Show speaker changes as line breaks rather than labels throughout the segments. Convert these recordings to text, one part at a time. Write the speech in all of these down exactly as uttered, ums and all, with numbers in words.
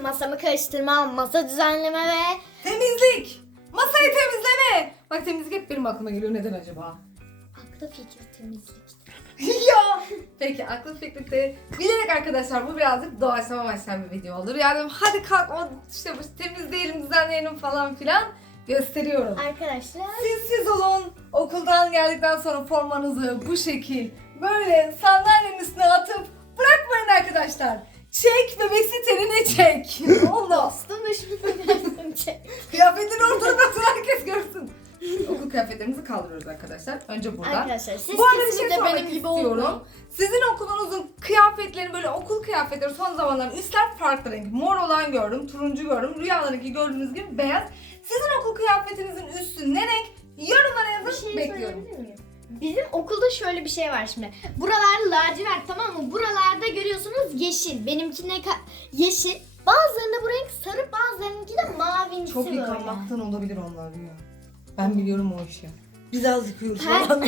masamı karıştırma, masa düzenleme ve
Temizlik. Masayı temizleme. Bak temizlik hep benim aklıma geliyor. Neden acaba?
aklı fikir temizlik.
Ya. Peki aklı fikirde bilerek arkadaşlar bu birazcık doğaçlama başlayan bir video olur. Yani hadi kalk o işte bu temizleyelim, düzenleyelim falan filan gösteriyorum.
Arkadaşlar
Siz siz olun. Okuldan geldikten sonra formanızı bu şekil böyle sandalyenin üstüne atıp bırakmayın arkadaşlar. Çek bebeksi terini çek. Ne oldu?
dostum ışıklı çek.
Kıyafetini ortada atın herkes görsün. Okul kıyafetlerimizi kaldırıyoruz arkadaşlar. Önce burada.
Arkadaşlar siz
Bu arada bir şey
kesinlikle
sormak
benim gibi
istiyorum.
olmayın.
Sizin okulunuzun kıyafetleri böyle okul kıyafetleri son zamanların üstler farklı renk. Mor olan gördüm, turuncu gördüm. Rüyalarındaki gördüğünüz gibi beyaz. Sizin okul kıyafetinizin üstü ne renk? Yorumlara
Bir
yazın,
şey
bekliyorum.
söyleyebilir miyim? Bizim okulda şöyle bir şey var şimdi. Buralar lacivert, tamam mı? Buralarda görüyorsunuz yeşil. Benimkine ka- yeşil. Bazılarında bu renk sarı, bazılarınınki de mavimsi
Çok
böyle.
yıkanmaktan olabilir onlar ya. Ben biliyorum o işi. Biz az yıkıyoruz
Her-
falan.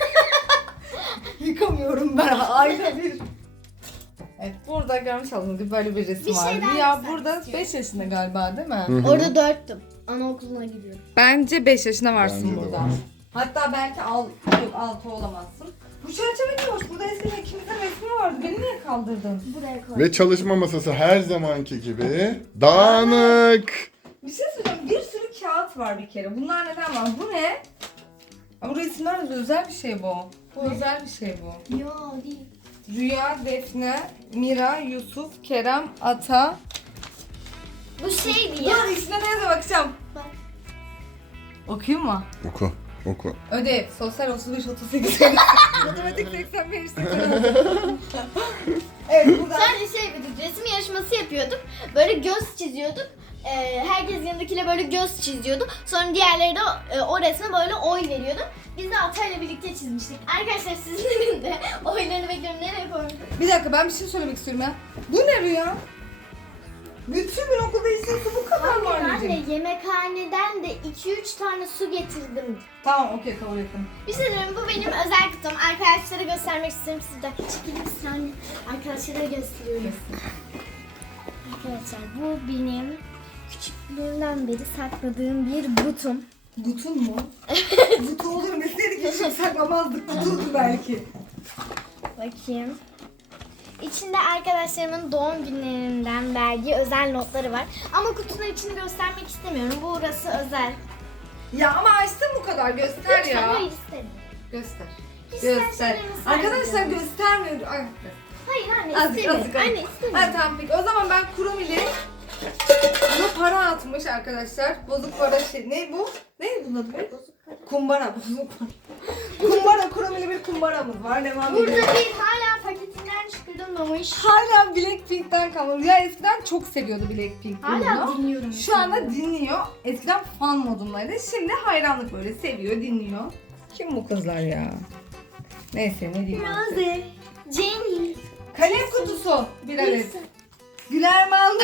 Yıkamıyorum ben ayda bir. Evet, burada görmüş olduğunuz gibi böyle bir resim
Bir şey
var.
daha
Ya
göstermek
burada
istiyorum.
beş yaşında galiba değil mi?
Hı hı.
Orada dörttüm. Anaokuluna gidiyorum.
Bence beş yaşına varsın
Bence de
burada.
var.
Hatta belki al, yok altı olamazsın. Bu çerçeve ne hoş. Burada eskiden ikimizin resmi vardı. Beni niye kaldırdın?
Buraya koy.
Ve çalışma masası her zamanki gibi dağınık.
Bir şey söyleyeceğim. Bir sürü kağıt var bir kere. Bunlar neden var? Bu ne? Ama bu resimler de özel bir şey bu. Bu özel bir şey bu.
Yo değil.
Rüya, Defne, Mira, Yusuf, Kerem, Ata.
Bu şeydi ya.
Dur içine ne yazıyor bakacağım.
Bak.
Okuyayım mı?
Oku, oku.
Ödev. Sosyal otuz beş otuz sekiz. Matematik seksen beş. Evet burada.
Sadece şey yapıyorduk, resim yarışması yapıyorduk. Böyle göz çiziyorduk. Ee, herkes yanındakiyle böyle göz çiziyordu. Sonra diğerleri de e, o resme böyle oy veriyordu. Biz de Atay'la birlikte çizmiştik. Arkadaşlar sizlerin de oylarını bekliyorum. Nereye koyduk?
Bir dakika ben bir şey söylemek istiyorum ya. Bu ne Rüya? Bütün bir okulda istiyorsa bu kadar mı
Anne,
anneciğim?
anne yemekhaneden de iki üç tane su getirdim.
Tamam okey kabul ettim.
Bir şey diyeyim, bu benim özel kutum. Arkadaşlara göstermek istiyorum sizden. Çekilin bir saniye. Arkadaşlara gösteriyorum. Arkadaşlar bu benim küçüklüğümden beri sakladığım bir butum.
Gutun mu? Gutu olur deseydik hiç saklamazdık. Gutu'du belki.
Bakayım. İçinde arkadaşlarımın doğum günlerinden verdiği özel notları var. Ama kutunun içini göstermek istemiyorum. Burası özel.
Ya ama açtın bu kadar göster
Lütfen,
ya.
hayır isterim.
Göster.
Kişisel
Göster.
şeylerimi
Arkadaşlar
saygılıyorum.
göstermiyor. Ay,
Hayır anne
Azıcık
istemiyorum.
azıcık.
Anne
Ha
istemiyorum.
tamam peki. O zaman ben Kurumili buna para atmış arkadaşlar. Bozuk para şey. Ne bu? Ne bunun adı be? Kumbara. Bozuk para. Kumbara. Kurumili bir kumbaramız var. Devam
Burada
edelim.
bir hala paketinden çıkarılmamış.
Hala Blackpink'ten kalmadı. Ya eskiden çok seviyordu Blackpink
Hala
grubunu.
dinliyorum.
Şu anda dinliyor. Eskiden fan modundaydı. Şimdi hayranlık böyle seviyor, dinliyor. Kim bu kızlar ya? Neyse ne diyeyim artık.
Rose, Jenny.
Kalem kutusu bir adet.
Neyse.
Gülerman.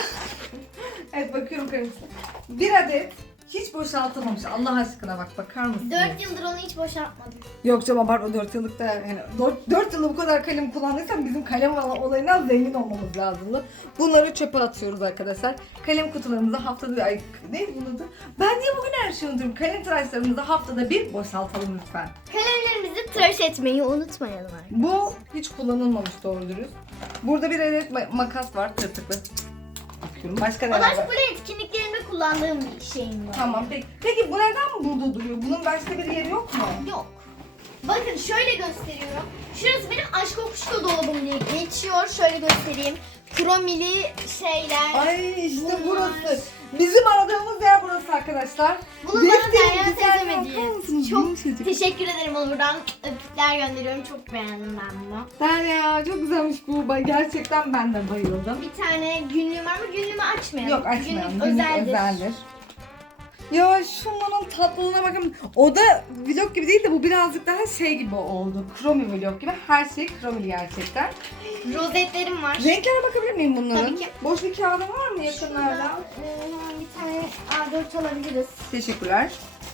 Evet bakıyorum kalem kutusu. Bir adet. Hiç boşaltılmamış. Allah aşkına bak bakar mısın?
Dört yıldır onu hiç boşaltmadım.
Yok canım abartma dört yıllıkta yani dört, dört yılda bu kadar kalem kullandıysan bizim kalem olayından zengin olmamız lazımdı. Bunları çöpe atıyoruz arkadaşlar. Kalem kutularımızı haftada bir ay neydi bunun adı? Ben niye bugün her şeyi unutuyorum? Kalem tıraşlarımızı haftada bir boşaltalım lütfen.
Kalemlerimizi tıraş etmeyi unutmayalım artık.
Bu hiç kullanılmamış doğru dürüst. Burada bir adet ma- makas var tırtıklı. Bakıyorum başka neler
Onlar
var?
çok böyle etkinliklerimde kullandığım bir şeyim var.
Tamam peki. Peki bu neden burada duruyor? Bunun başka bir yeri yok mu?
Yok. Bakın şöyle gösteriyorum. Şurası benim aşk kokuşko dolabım diye geçiyor. Şöyle göstereyim. Kromili şeyler.
Ay işte
Bunlar.
burası. Bizim aradığımız yer burası arkadaşlar.
Bunu
Defterin
bana Derya
güzelliğine
teyzem
bakar
hediye
mısınız?
etti. Çok
Yumuşacık.
teşekkür ederim, onu buradan öpükler gönderiyorum. Çok beğendim ben bunu.
Derya çok güzelmiş bu. Ba- Gerçekten ben de bayıldım.
Bir tane günlüğüm var mı? Günlüğümü açmayalım.
Yok açmayalım.
Günlük
Günlük
özeldir.
özeldir. Ya şunların tatlılığına bakın. O da vlog gibi değil de bu birazcık daha şey gibi oldu. Kromi vlog gibi. Her şey kromili gerçekten.
Rozetlerim var.
Renklere bakabilir miyim bunların?
Tabii ki.
Boş bir kağıdı var mı yakınlarda?
Şuradan, e, bir tane A dört alabiliriz.
Teşekkürler.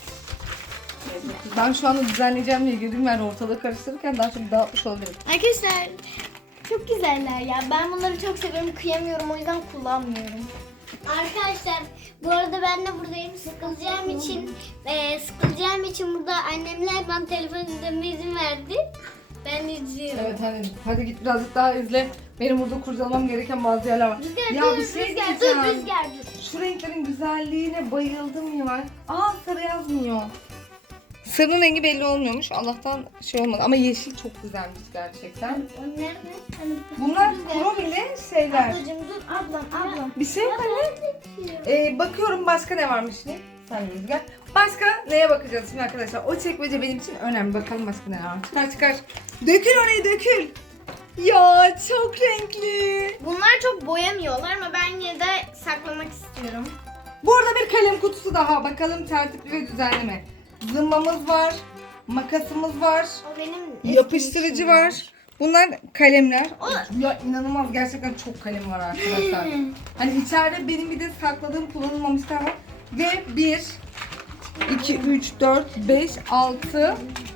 Ben şu anda düzenleyeceğim diye girdim yani ortalığı karıştırırken daha çok dağıtmış olabilirim.
Arkadaşlar çok güzeller ya. Ben bunları çok seviyorum. Kıyamıyorum, o yüzden kullanmıyorum.
Arkadaşlar bu arada ben de buradayım. Sıkılacağım için e, sıkılacağım için burada annemler bana telefon izlememe izin verdi. Ben de izliyorum.
Evet hadi, hadi git birazcık daha izle. Benim burada kurcalamam gereken bazı yerler var.
Rüzgar
Ya
dur,
bir şey
rüzgar dur,
diyeceğim.
rüzgar dur.
Şu renklerin güzelliğine bayıldım ya. Aa sarı yazmıyor. Sarının rengi belli olmuyormuş. Allah'tan şey olmadı ama yeşil çok güzelmiş gerçekten.
O nerede? Hani-
Bunlar
Rüzgar.
kuru bile şeyler.
Ablacığım dur ablam ablam.
Bir şey yok hani. Ee, bakıyorum başka ne varmış ne? Sen de Rüzgar. Başka neye bakacağız şimdi arkadaşlar? O çekmece benim için önemli. Bakalım başka ne var. Çıkar çıkar. Dökül orayı dökül. Ya çok renkli.
Bunlar çok boyamıyorlar ama ben yine de saklamak istiyorum.
Burada bir kalem kutusu daha. Bakalım tertipli ve düzenli mi? Zımbamız var. Makasımız var.
O benim eski
Yapıştırıcı
işim.
var. Bunlar kalemler. Ya inanılmaz gerçekten çok kalem var arkadaşlar. Hani içeride benim bir de sakladığım kullanılmamışlar var. Ve bir, iki, üç, dört, beş, altı,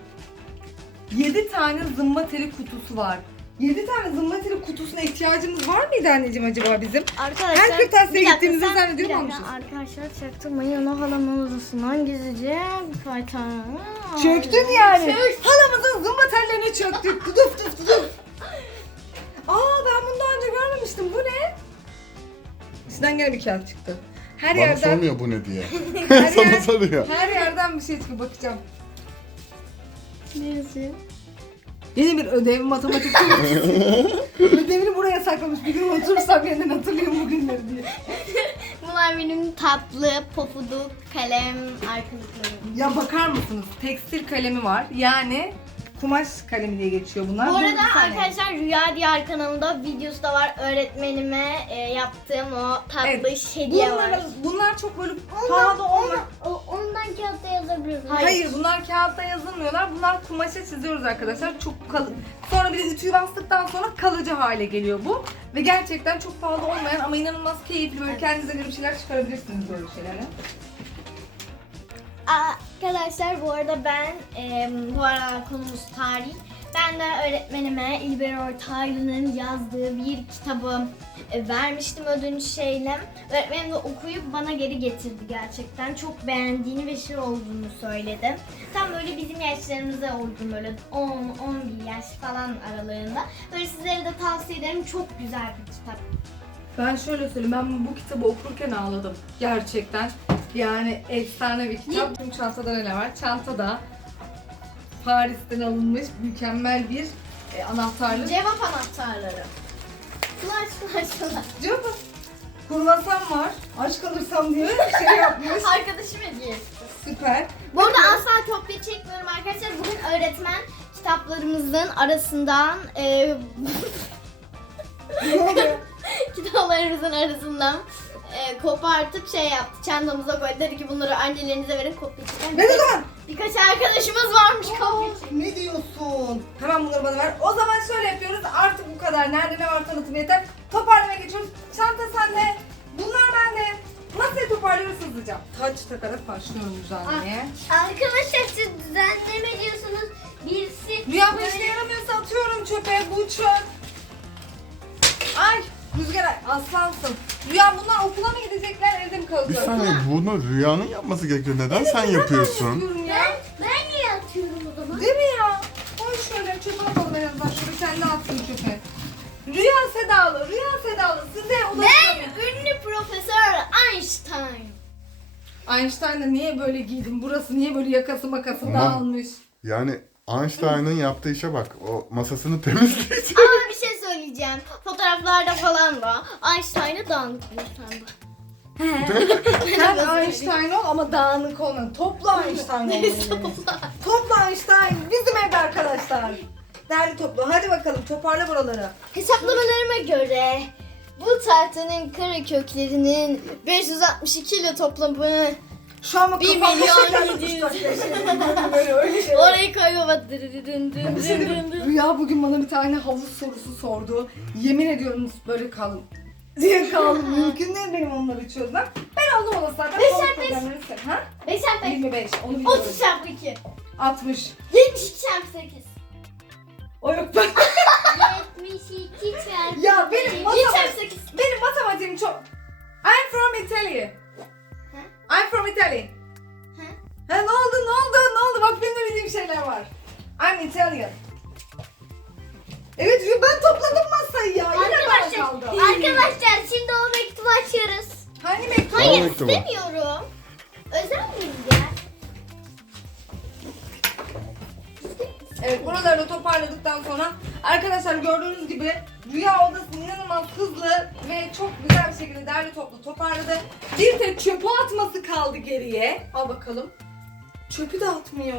yedi tane zımba teli kutusu var. yedi tane zımba teli kutusuna ihtiyacımız var mıydı anneciğim acaba bizim?
Arkadaşlar
Her kırtasiye
bir dakika,
gittiğimizde
sen-
zannediyor
bir
mu
dakika,
almışız?
Arkadaşlar çaktırmayın onu halamın odasından gizlice birkaç tane.
Çöktün yani.
Çök.
Halamızın zımba tellerini çöktük. Tuduf tuduf tuduf. Aa ben bunu daha önce görmemiştim. Bu ne? İçinden gene bir kağıt çıktı. Her
Bana
yerden
sormuyor bu ne diye.
her,
Sana
yer,
soruyor.
her yerden bir şey çıkıyor bakacağım.
Neresi?
Yeni bir ödev matematik ödevini. Ödevini buraya saklamış. Bir gün oturursam yeniden hatırlayayım bugünleri diye.
Bunlar benim tatlı, pofuduk, kalem arkalıklarım.
Ya bakar mısınız? Tekstil kalemi var. Yani kumaş kalemi diye geçiyor bunlar.
Bu
Bu
arada
bir tane.
arkadaşlar Rüya Diyar kanalında videosu da var. Öğretmenime e, yaptığım o tatlı
Evet.
hediye var.
Bunlar, bunlar çok böyle pahalı olmayan.
O, ondan kağıtta yazabilirim.
Hayır.
Hayır. bunlar kağıtta yazılmıyorlar. Bunlar kumaşa çiziyoruz arkadaşlar. Çok kalın. Sonra bir de ütüyü bastıktan sonra kalıcı hale geliyor bu. Ve gerçekten çok pahalı olmayan ama inanılmaz keyifli böyle kendinize göre bir şeyler çıkarabilirsiniz böyle şeylerle.
Arkadaşlar bu arada ben, e, bu arada konumuz tarih. Ben de öğretmenime İlber Ortaylı'nın yazdığı bir kitabı e, vermiştim ödünç şeyle. Öğretmenim de okuyup bana geri getirdi gerçekten. Çok beğendiğini ve şey olduğunu söyledi. Tam böyle bizim yaşlarımıza uygun böyle on on bir yaş falan aralığında. Böyle sizlere de tavsiye ederim. Çok güzel bir kitap.
Ben şöyle söyleyeyim, ben bu kitabı okurken ağladım. Gerçekten. Yani efsane bir kitap. Tüm çantada ne var? Çantada Paris'ten alınmış mükemmel bir e, anahtarlık.
Cevap anahtarları. Flash flash flash.
Cevap kurmasam var. Aç kalırsam diye bir şey yapmış.
Arkadaşım hediye.
Süper.
Bu arada asla kopya çekmiyorum arkadaşlar. Bugün öğretmen kitaplarımızın arasından e,
Ne oluyor?
kitaplarımızın arasından e, kopartıp şey yaptı. Çantamıza koydu. Dedi ki bunları annelerinize verin kopya çekin.
Ne zaman?
Birkaç arkadaşımız varmış kopya çeken.
Ne diyorsun? Hemen bunları bana ver. O zaman şöyle yapıyoruz. Artık bu kadar. Nerede ne var tanıtım yeter. Toparlamaya geçiyoruz. Çanta sende. Bunlar bende. Masayı toparlıyoruz hızlıca. Taç takarak başlıyorum düzenlemeye.
Arkadaşlar siz düzenleme diyorsunuz. Birisi
Rüya bu işe yaramıyorsa atıyorum çöpe. Bu çöp. Ay Rüzgar aslansın. Rüya bunlar okula mı gidecekler evde mi
Bir
kalacak?
saniye bunu Rüya'nın yapması gerekiyor. Neden sen yapıyorsun?
Yapıyorum ya.
ben niye atıyorum o zaman?
Değil mi ya? Koy şöyle çöpe atalım en azından. Şöyle sen de atsın çöpe. Rüya Sedalı, Rüya Sedalı size
Ben
ulaşamıyorum.
ünlü Profesör Einstein.
Einstein'da niye böyle giydim? Burası niye böyle yakası makası
Aman.
dağılmış?
Yani Einstein'ın yaptığı işe bak. O masasını temizleyecek.
Ama bir şey söyleyeceğim. Fotoğraflarda falan da Einstein'ı dağınık bir insanda.
Sen Einstein ol ama dağınık olma. Topla Einstein
Neyse
olmalıyız.
topla.
Topla Einstein. Bizim evde arkadaşlar. Derli topla. Hadi bakalım toparla buraları.
Hesaplamalarıma göre bu tahtanın kareköklerinin beş yüz altmış iki ile toplamı
Şu an bak
Bir
kafamda
milyon
şeyler
yedi yüz.
tutuştu arkadaşlar. Böyle öyle şey.
orayı koymama dın dın dın
Bir şey
dın
diyeyim
dın
mi?
dın.
Rüya bugün bana bir tane havuz sorusu sordu. Yemin ediyorum böyle kaldım. Diye kaldım. Mümkün değil benim onları çözmem. Ben aldım onu zaten.
Beş
Havuz
çarpı beş.
problemleri sen- Ha?
beş çarpı beş.
yirmi beş. Onu biliyorum.
otuz çarpı iki.
altmış.
yetmiş iki çarpı sekiz.
O yok ben.
yetmiş iki çarpı
Ya benim
yedi
matematik,
çarpı sekiz.
benim matematiğim çok... I'm from
Arkadaşlar şimdi o mektubu açıyoruz.
Hangi mektup?
Hayır.
Hayır
mektubu.
istemiyorum. Özel bilgiler.
Evet, buraları da toparladıktan sonra arkadaşlar gördüğünüz gibi Rüya odasını inanılmaz hızlı ve çok güzel bir şekilde derli toplu toparladı. Bir tek çöpü atması kaldı geriye. Al bakalım. Çöpü de atmıyor.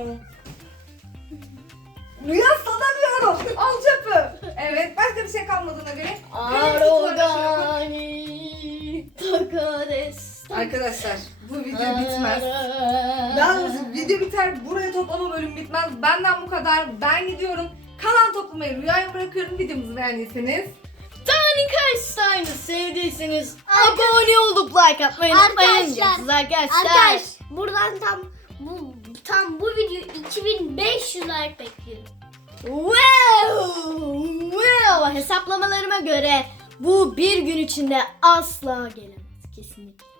Rüya sana diyorum. Al çöpü. Evet, başka bir şey kalmadığına göre kalem kutularına şöyle koy.
Arogani Takades.
Arkadaşlar bu video bitmez. Daha doğrusu video biter, buraya toplama bölüm bitmez. Benden bu kadar. Ben gidiyorum. Kalan toplamayı Rüya'ya bırakıyorum. Videomuzu beğendiyseniz.
Tani Einstein'ı sevdiyseniz abone olup like atmayı unutmayın.
Arkadaşlar,
Görüşürüz arkadaşlar.
Arkadaş buradan tam bu tam bu video iki bin beş yüz like bekliyorum.
Wow, wow. Hesaplamalarıma göre bu bir gün içinde asla gelemez kesinlikle.